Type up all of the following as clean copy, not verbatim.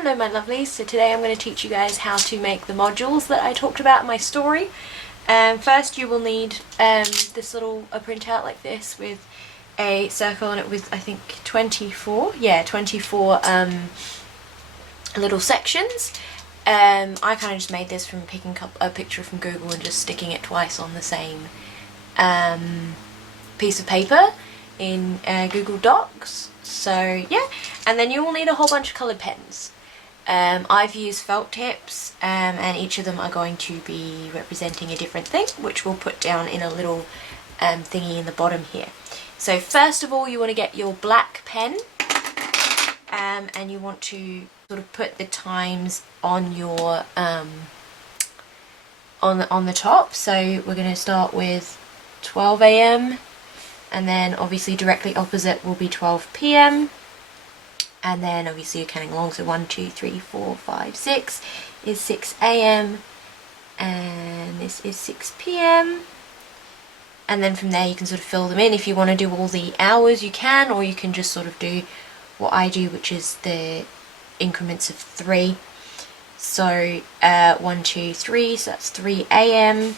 Hello my lovelies, so today I'm going to teach you guys how to make the modules that I talked about in my story. First you will need this little printout like this with a circle on it with I think 24 little sections. I kind of just made this from picking up a picture from Google and just sticking it twice on the same piece of paper in Google Docs. So yeah, and then you will need a whole bunch of coloured pens. I've used felt tips and each of them are going to be representing a different thing, which we'll put down in a little thingy in the bottom here. So first of all you want to get your black pen and you want to sort of put the times on your on the top. So we're going to start with 12 AM and then obviously directly opposite will be 12 PM. And then obviously you're counting along, so 1, 2, 3, 4, 5, 6 is 6 AM and this is 6 PM. And then from there you can sort of fill them in. If you want to do all the hours you can, or you can just sort of do what I do, which is the increments of 3. So 1, 2, 3, so that's 3 AM,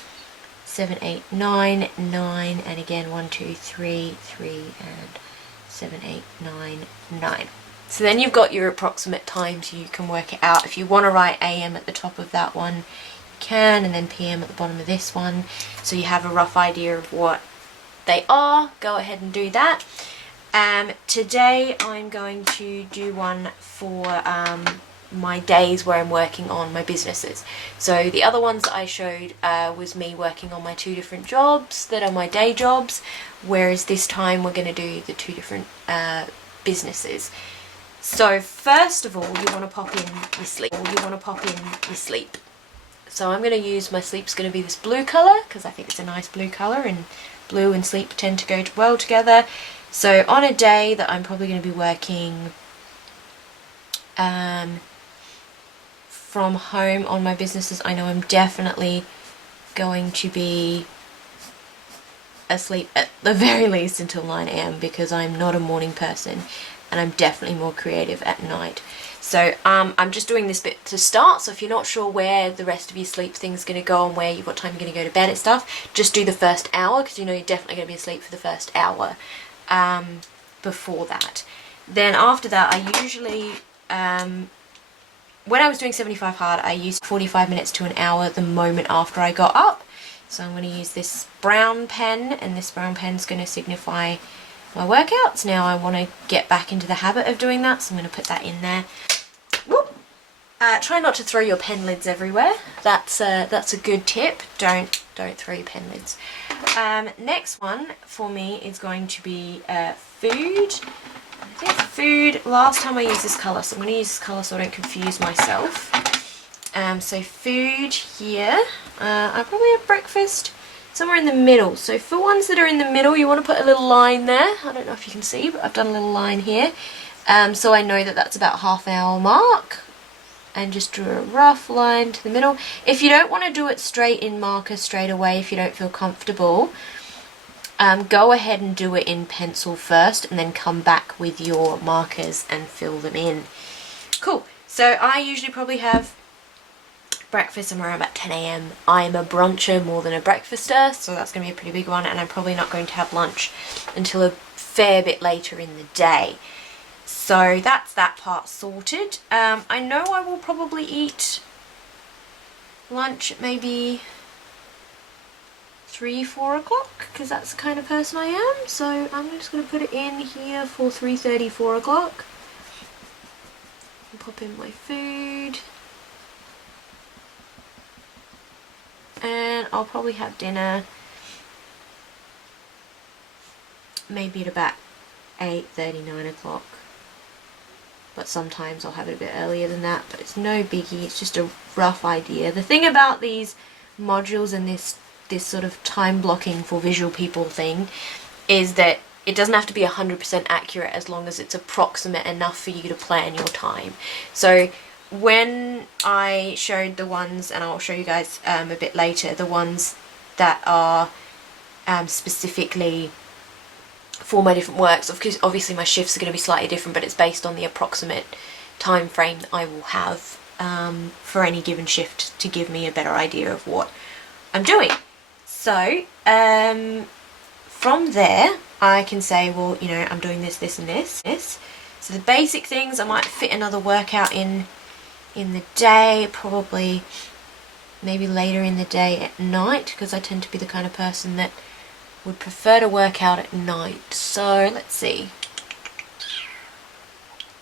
7, 8, 9, 9, and again 1, 2, 3, 3, and 7, 8, 9, 9. So then you've got your approximate times, you can work it out. If you want to write AM at the top of that one, you can, and then PM at the bottom of this one. So you have a rough idea of what they are. Go ahead and do that. Today I'm going to do one for my days where I'm working on my businesses. So the other ones that I showed was me working on my 2 different jobs that are my day jobs, whereas this time we're going to do the 2 different businesses. So first of all you want to pop in your sleep. So I'm going to use, my sleep's going to be this blue colour because I think it's a nice blue colour, and blue and sleep tend to go well together. So on a day that I'm probably going to be working from home on my businesses, I know I'm definitely going to be asleep at the very least until 9 AM because I'm not a morning person and I'm definitely more creative at night. So I'm just doing this bit to start, so if you're not sure where the rest of your sleep thing's going to go and what time you're going to go to bed and stuff, just do the first hour because you know you're definitely going to be asleep for the first hour before that. Then after that I usually, when I was doing 75 hard, I used 45 minutes to an hour the moment after I got up. So I'm going to use this brown pen, and this brown pen's going to signify my workouts. Now I want to get back into the habit of doing that, so I'm going to put that in there. Whoop. Try not to throw your pen lids everywhere. That's a good tip. Don't throw your pen lids. Next one for me is going to be food. I think food, last time I used this colour, so I'm going to use this colour so I don't confuse myself. So food here, I probably have breakfast somewhere in the middle. So for ones that are in the middle, you want to put a little line there. I don't know if you can see, but I've done a little line here. So I know that that's about half-hour mark. And just drew a rough line to the middle. If you don't want to do it straight in marker straight away, if you don't feel comfortable, go ahead and do it in pencil first and then come back with your markers and fill them in. Cool. So I usually probably have breakfast somewhere around about 10 AM. I'm a bruncher more than a breakfaster, so that's going to be a pretty big one, and I'm probably not going to have lunch until a fair bit later in the day. So that's that part sorted. I know I will probably eat lunch at maybe 3, 4 o'clock because that's the kind of person I am. So I'm just going to put it in here for 3:30, 4 o'clock. Pop in my food. And I'll probably have dinner maybe at about 8:30, 9 o'clock. But sometimes I'll have it a bit earlier than that, but it's no biggie, it's just a rough idea. The thing about these modules and this sort of time blocking for visual people thing is that it doesn't have to be 100% accurate as long as it's approximate enough for you to plan your time. So when I showed the ones, and I'll show you guys a bit later, the ones that are specifically for my different works, obviously my shifts are going to be slightly different, but it's based on the approximate time frame that I will have for any given shift to give me a better idea of what I'm doing. So from there I can say, well, you know, I'm doing this, this and this. So the basic things, I might fit another workout in the day, probably maybe later in the day at night, because I tend to be the kind of person that would prefer to work out at night. So let's see,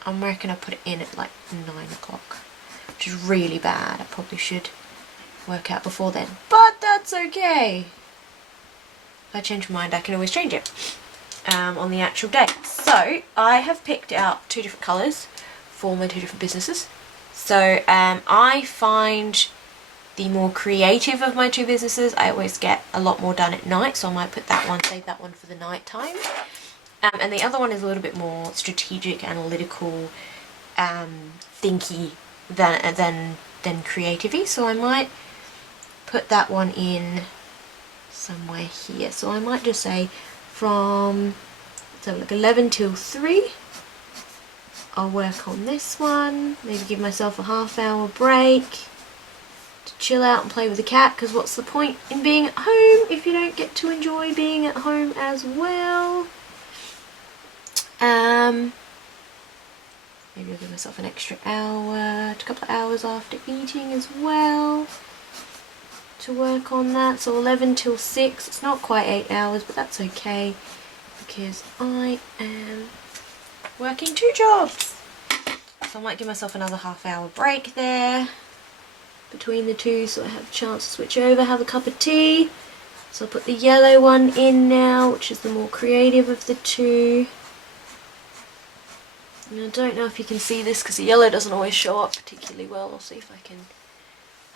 I reckon I put it in at like 9 o'clock, which is really bad. I probably should work out before then, but that's okay. If I change my mind, I can always change it on the actual day. So I have picked out 2 different colours for my 2 different businesses. So I find the more creative of my 2 businesses, I always get a lot more done at night, so I might put that one, save that one for the night time. And the other one is a little bit more strategic, analytical, thinky than creative-y, so I might put that one in somewhere here. So I might just say from, let's have a look, 11 till 3 I'll work on this one, maybe give myself a half-hour break to chill out and play with the cat, because what's the point in being at home if you don't get to enjoy being at home as well. Maybe I'll give myself an extra hour, a couple of hours after eating as well to work on that. So 11 till 6, it's not quite 8 hours, but that's okay because I am working 2 jobs. So I might give myself another half-hour break there between the 2, so I have a chance to switch over, have a cup of tea. So I'll put the yellow one in now, which is the more creative of the 2. And I don't know if you can see this because the yellow doesn't always show up particularly well. I'll see if I can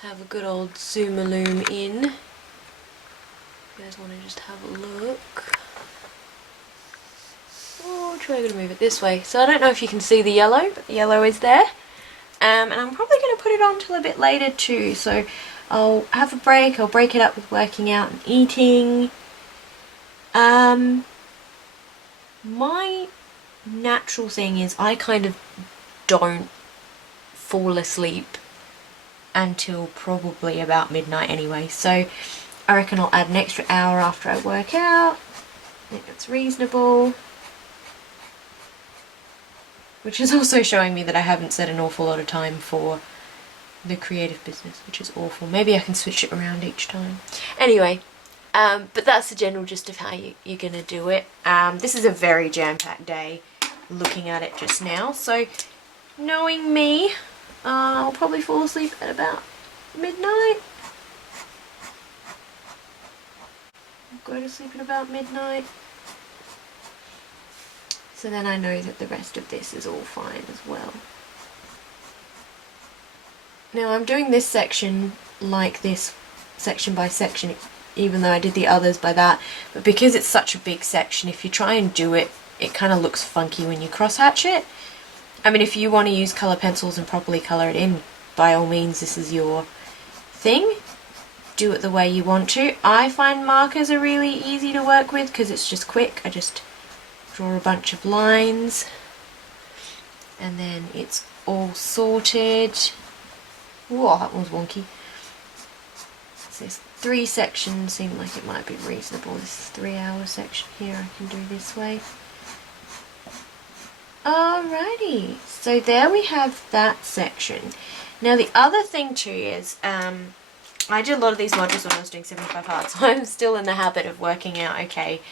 have a good old zoom-a-loom in. If you guys want to just have a look. Oh, try to move it this way. So I don't know if you can see the yellow, but the yellow is there. And I'm probably going to put it on till a bit later too. So I'll have a break, I'll break it up with working out and eating. My natural thing is I kind of don't fall asleep until probably about midnight anyway. So I reckon I'll add an extra hour after I work out. I think that's reasonable. Which is also showing me that I haven't set an awful lot of time for the creative business, which is awful. Maybe I can switch it around each time. Anyway, but that's the general gist of how you're going to do it. This is a very jam-packed day, looking at it just now. So, knowing me, I'll probably fall asleep at about midnight. I'll go to sleep at about midnight. So then I know that the rest of this is all fine as well. Now I'm doing this section like this, section by section, even though I did the others by that. But because it's such a big section, if you try and do it, it kind of looks funky when you crosshatch it. I mean, if you want to use colour pencils and properly colour it in, by all means, this is your thing. Do it the way you want to. I find markers are really easy to work with because it's just quick. I just draw a bunch of lines and then it's all sorted. Whoa, that one's wonky. So this 3 sections seem like it might be reasonable. This 3-hour section here I can do this way. Alrighty, so there we have that section. Now the other thing too is, I did a lot of these modules when I was doing 75 hard, so I'm still in the habit of working out, okay,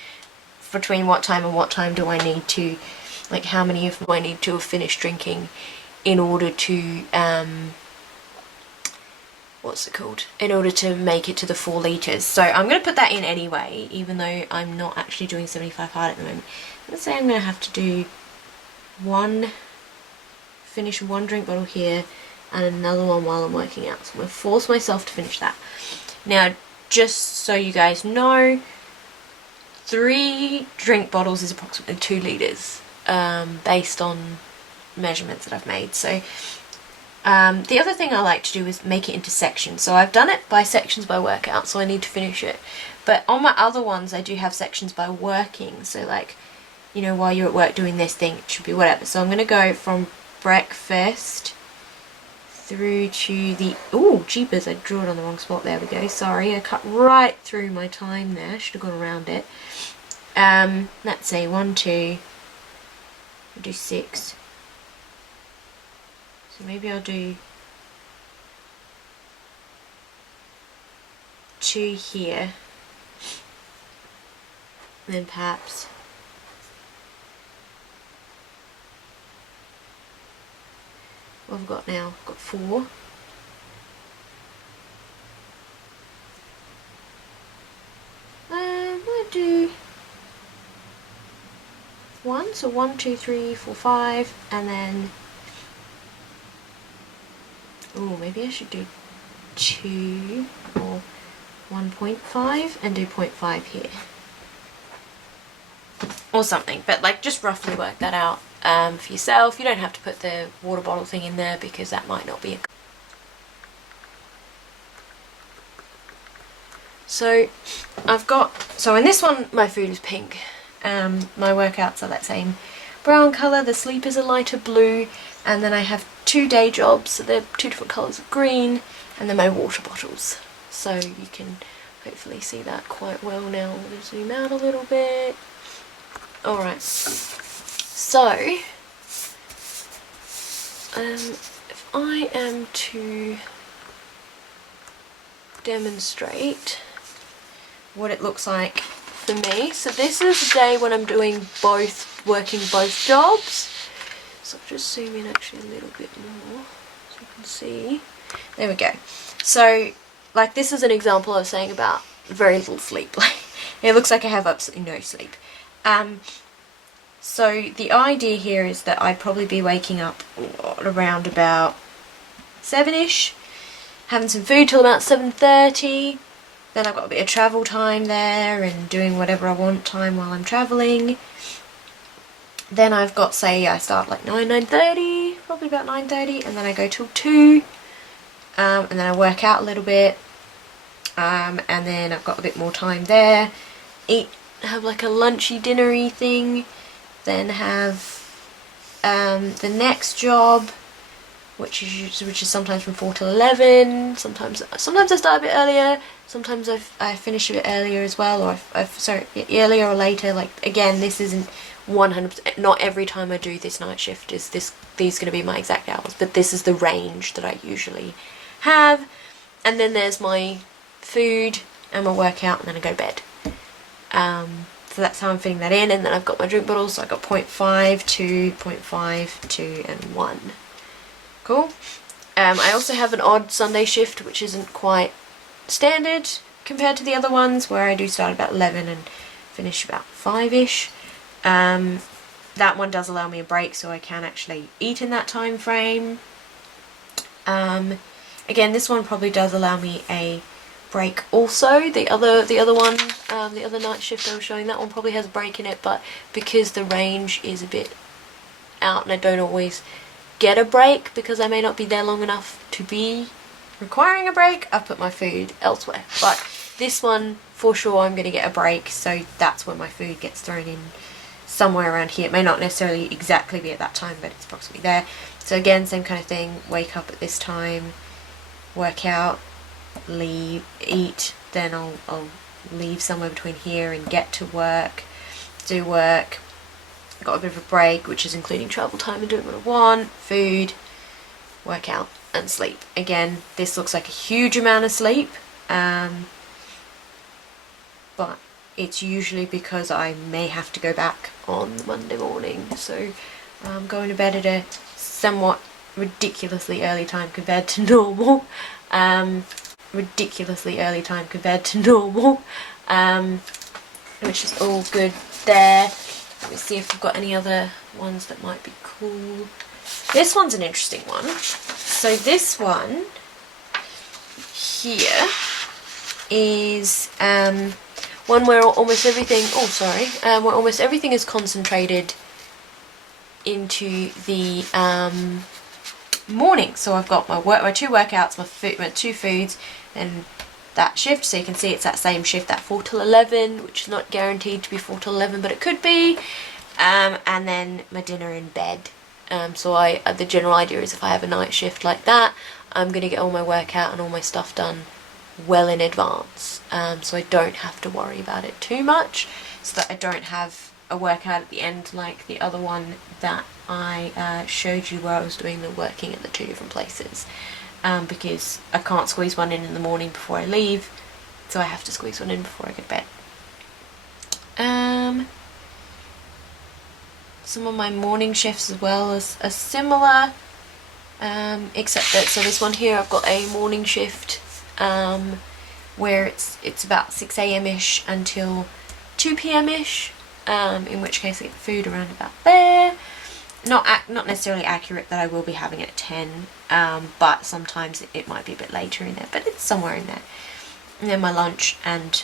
between what time and what time do I need to, like how many of them I need to have finished drinking in order to, what's it called? In order to make it to the 4 litres. So I'm going to put that in anyway, even though I'm not actually doing 75 hard at the moment. Let's say I'm going to have to do finish 1 drink bottle here and another one while I'm working out. So I'm going to force myself to finish that. Now, just so you guys know, 3 drink bottles is approximately 2 litres, based on measurements that I've made. So the other thing I like to do is make it into sections. So I've done it by sections by workout, so I need to finish it. But on my other ones I do have sections by working. So like, you know, while you're at work doing this thing, it should be whatever. So I'm going to go from breakfast through to the, oh jeepers, I drew it on the wrong spot, there we go, sorry, I cut right through my time there, should have gone around it. Let's say 1, 2, I'll do 6, so maybe I'll do 2 here, and then perhaps what have I got now? I've got 4. I'll do 1, so 1, 2, 3, 4, 5, and then, oh, maybe I should do 2 or 1.5 and do 0.5 here. Or something, but like just roughly work that out for yourself. You don't have to put the water bottle thing in there because that might not be a... So I've got, so in this one my food is pink, my workouts are that same brown colour, the sleep is a lighter blue, and then I have 2 day jobs, so they're 2 different colours of green, and then my water bottles. So you can hopefully see that quite well now. I'm going to zoom out a little bit. Alright, so if I am to demonstrate what it looks like for me, so this is the day when I'm doing working both jobs. So I'll just zoom in actually a little bit more so you can see. There we go. So like this is an example I was saying about very little sleep. Like it looks like I have absolutely no sleep. So the idea here is that I'd probably be waking up around about 7ish, having some food till about 7:30, then I've got a bit of travel time there and doing whatever I want time while I'm travelling. Then I've got, say, I start like 9:30, probably about 9:30, and then I go till 2, and then I work out a little bit, and then I've got a bit more time there, have like a lunchy dinnery thing, then have the next job, which is sometimes from 4 till 11. Sometimes I start a bit earlier. Sometimes I finish a bit earlier as well, or sorry, earlier or later. Like again, this isn't 100%. Not every time I do this night shift is these going to be my exact hours, but this is the range that I usually have. And then there's my food and my workout, and then I go to bed. So that's how I'm fitting that in, and then I've got my drink bottles, so I've got 0.5, 2, 0.5, 2 and 1. Cool. I also have an odd Sunday shift, which isn't quite standard compared to the other ones, where I do start about 11 and finish about 5ish. That one does allow me a break, so I can actually eat in that time frame. Again, this one probably does allow me a break also. The other one, the other night shift I was showing, that one probably has a break in it, but because the range is a bit out and I don't always get a break because I may not be there long enough to be requiring a break, I've put my food elsewhere. But this one, for sure, I'm going to get a break, so that's where my food gets thrown in somewhere around here. It may not necessarily exactly be at that time, but it's approximately there. So again, same kind of thing, wake up at this time, work out, leave, eat, then I'll leave somewhere between here and get to work, do work, got a bit of a break, which is including travel time and doing what I want, food, work out and sleep. Again, this looks like a huge amount of sleep, but it's usually because I may have to go back on Monday morning, so I'm going to bed at a somewhat ridiculously early time compared to normal. Which is all good there. Let me see if we've got any other ones that might be cool. This one's an interesting one. So this one here is one where almost everything, where almost everything is concentrated into the morning. So I've got my 2 workouts, my 2 foods, and that shift. So you can see it's that same shift, that 4 till 11, which is not guaranteed to be 4 till 11, but it could be. And then my dinner in bed. So the general idea is if I have a night shift like that, I'm going to get all my workout and all my stuff done well in advance, so I don't have to worry about it too much, so that I don't have a workout at the end like the other one that I showed you where I was doing the working at the 2 different places, because I can't squeeze one in the morning before I leave, so I have to squeeze one in before I go to bed. Some of my morning shifts as well are similar, except that, so this one here I've got a morning shift where it's about 6 a.m.-ish until 2 p.m.-ish, in which case I get the food around about there. Not necessarily accurate that I will be having it at 10, but sometimes it might be a bit later in there, but it's somewhere in there. And then my lunch and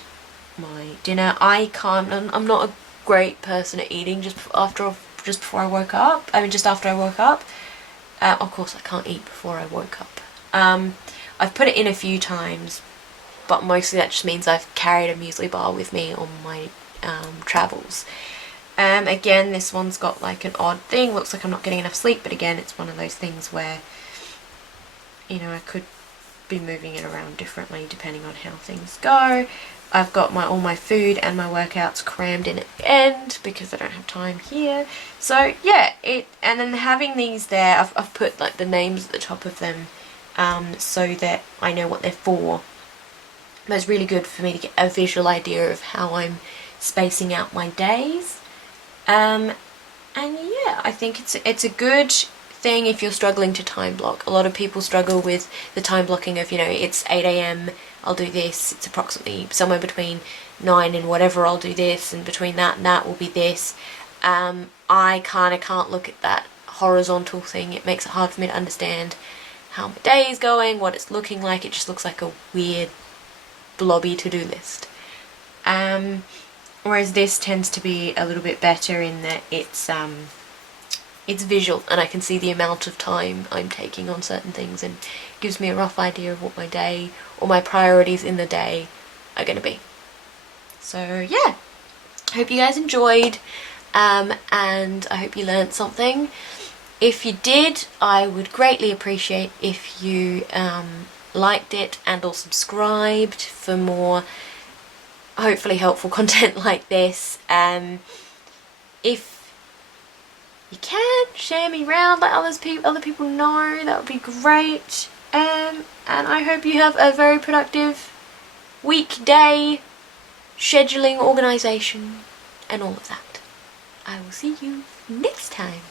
my dinner. I'm not a great person at eating just before I woke up. I mean, just after I woke up. Of course, I can't eat before I woke up. I've put it in a few times, but mostly that just means I've carried a muesli bar with me on my travels. Again, this one's got like an odd thing. Looks like I'm not getting enough sleep, but again, it's one of those things where, you know, I could be moving it around differently depending on how things go. I've got all my food and my workouts crammed in at the end because I don't have time here. So yeah, and then having these there, I've put like the names at the top of them, so that I know what they're for. But it's really good for me to get a visual idea of how I'm spacing out my days. And yeah, I think it's a good thing if you're struggling to time block. A lot of people struggle with the time blocking of, you know, it's 8 a.m, I'll do this, it's approximately somewhere between 9 and whatever, I'll do this, and between that and that will be this. I kind of can't look at that horizontal thing. It makes it hard for me to understand how my day is going, what it's looking like. It just looks like a weird blobby to-do list. Whereas this tends to be a little bit better in that it's visual, and I can see the amount of time I'm taking on certain things, and gives me a rough idea of what my day or my priorities in the day are going to be. So yeah, hope you guys enjoyed, and I hope you learned something. If you did, I would greatly appreciate if you liked it and or subscribed for more hopefully helpful content like this. If you can, share me around, let other people know, that would be great. And I hope you have a very productive weekday, scheduling, organisation, and all of that. I will see you next time.